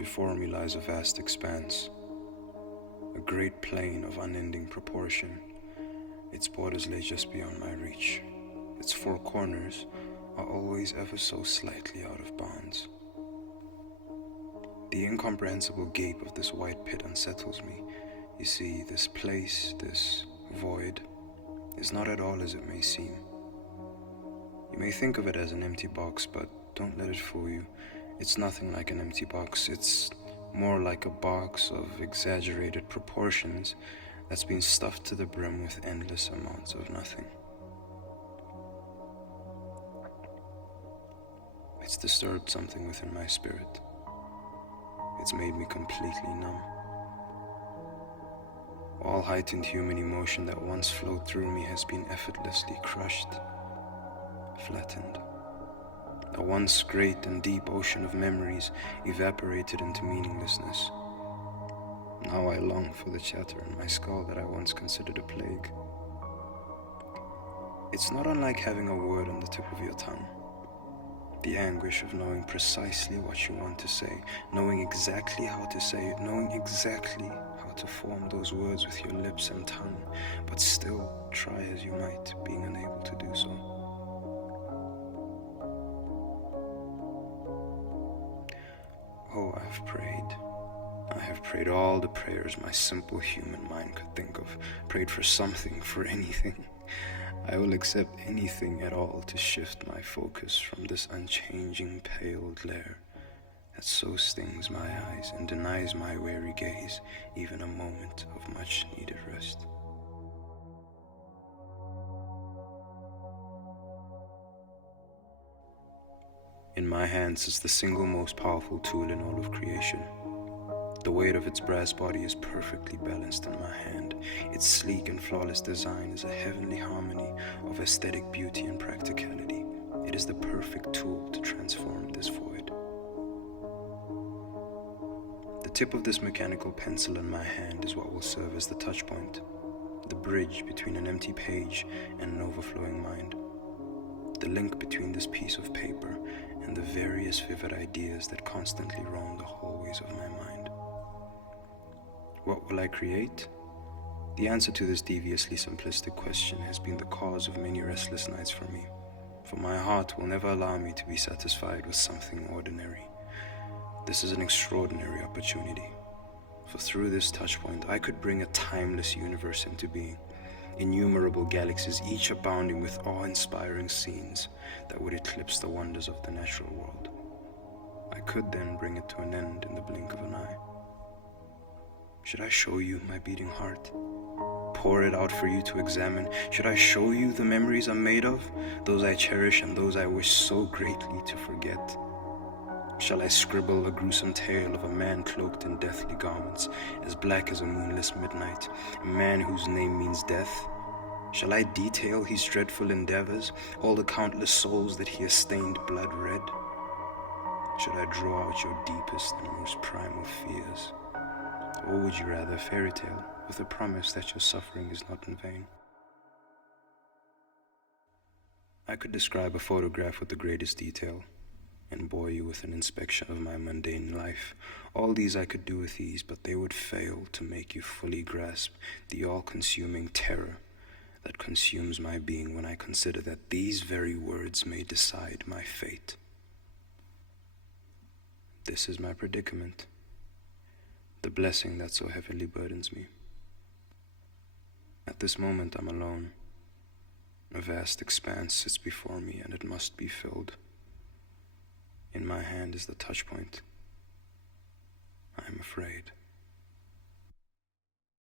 Before me lies a vast expanse, a great plain of unending proportion. Its borders lay just beyond my reach. Its four corners are always ever so slightly out of bounds. The incomprehensible gape of this white pit unsettles me. You see, this place, this void, is not at all as it may seem. You may think of it as an empty box, but don't let it fool you. It's nothing like an empty box. It's more like a box of exaggerated proportions that's been stuffed to the brim with endless amounts of nothing. It's disturbed something within my spirit. It's made me completely numb. All heightened human emotion that once flowed through me has been effortlessly crushed, flattened. A once great and deep ocean of memories evaporated into meaninglessness. Now I long for the chatter in my skull that I once considered a plague. It's not unlike having a word on the tip of your tongue. The anguish of knowing precisely what you want to say, knowing exactly how to say it, knowing exactly how to form those words with your lips and tongue, but still try as you might, being unable to do so. Oh, I have prayed all the prayers my simple human mind could think of, prayed for something, for anything. I will accept anything at all to shift my focus from this unchanging pale glare that so stings my eyes and denies my weary gaze even a moment of much needed rest. In my hands is the single most powerful tool in all of creation. The weight of its brass body is perfectly balanced in my hand. Its sleek and flawless design is a heavenly harmony of aesthetic beauty and practicality. It is the perfect tool to transform this void. The tip of this mechanical pencil in my hand is what will serve as the touchpoint, the bridge between an empty page and an overflowing mind. The link between this piece of paper and the various vivid ideas that constantly roam the hallways of my mind. What will I create? The answer to this deviously simplistic question has been the cause of many restless nights for me, for my heart will never allow me to be satisfied with something ordinary. This is an extraordinary opportunity, for through this touchpoint I could bring a timeless universe into being. Innumerable galaxies, each abounding with awe-inspiring scenes that would eclipse the wonders of the natural world. I could then bring it to an end in the blink of an eye. Should I show you my beating heart? Pour it out for you to examine? Should I show you the memories I'm made of, those I cherish and those I wish so greatly to forget? Shall I scribble a gruesome tale of a man cloaked in deathly garments, as black as a moonless midnight, a man whose name means death? Shall I detail his dreadful endeavors, all the countless souls that he has stained blood red? Should I draw out your deepest and most primal fears? Or would you rather a fairy tale with a promise that your suffering is not in vain? I could describe a photograph with the greatest detail and bore you with an inspection of my mundane life. All these I could do with ease, but they would fail to make you fully grasp the all-consuming terror that consumes my being when I consider that these very words may decide my fate. This is my predicament, the blessing that so heavily burdens me. At this moment I'm alone. A vast expanse sits before me and it must be filled. In my hand is the touchpoint. I am afraid.